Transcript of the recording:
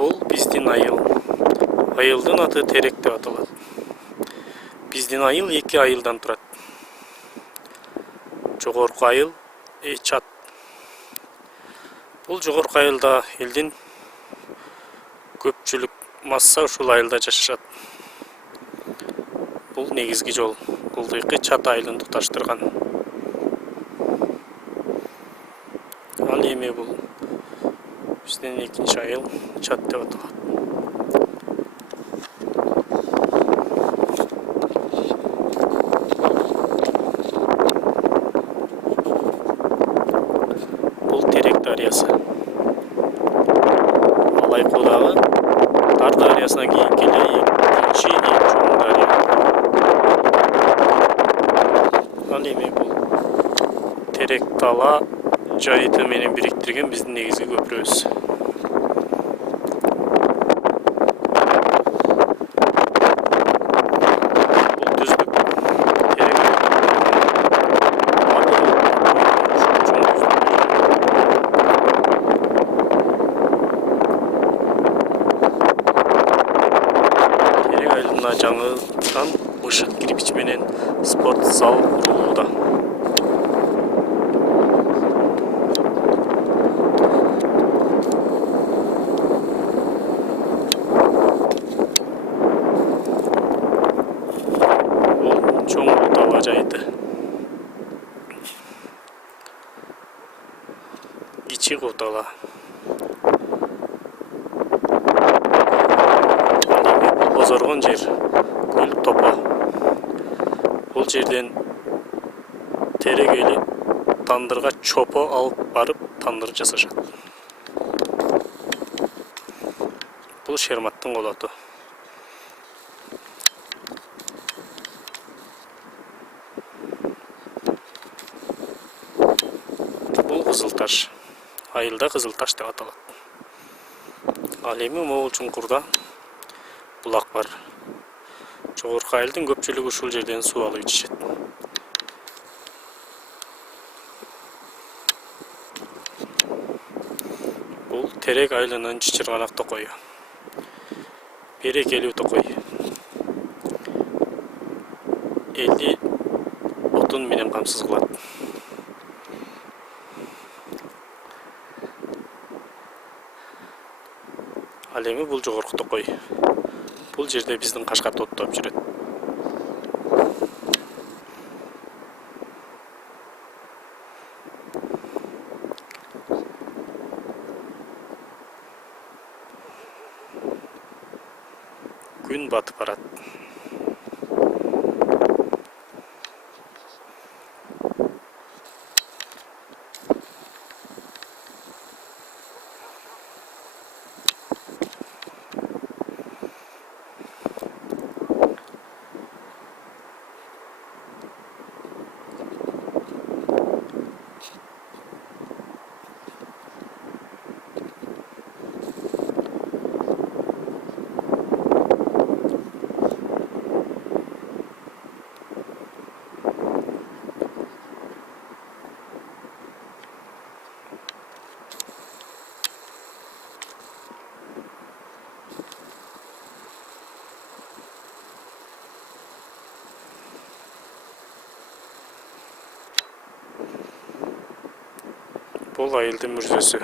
Бул биздин айыл. Айылдын аты Терек деп аталат. Биздин айыл 2 айылдан турат. Жогорку айыл чат. Бул жогорку айылда элдин көпчүлүк масса ушул айылда жашашат. Бул негизги жол. Булдыйкы чат айылын туташтырган. Ал эми бул биздин экинчи айыл чат деп аталат. Бул Терек дарыясы. Алайкуудагы Тар дарыясынан кийинки эле экинчи эң чоң дарыя. Ал эми бул Терек тала жайыты менен бириктирген биздин негизги көпүрөбүз. Бул түздүк. Терек айылына жаңыдан бышык кирпич менен спорт зал курулууда. Чоң тала жайыты. Кичи Кутала. Бозоргон жер, көл топо. Бул жерден Терек эли тандырга чопо алып барып тандыр жасашат. Бул Шерматтын колоту. Бул Кызыл таш. Айылда Кызыл таш деп аталат. Ал эми могул чуңкурда булак бар. Жогорку айылдын көпчүлүгү ушул жерден суу алып ичишет. Бул Терек айылынын Чычырганак токою. Берекелүү токой. Элди отун менен камсыз кылат. Ал эми бул жогорку токой. Бул жерде биздин Кашкат оттоп жүрөт. Күн батып барат. Бул айылдын мүрзөсү.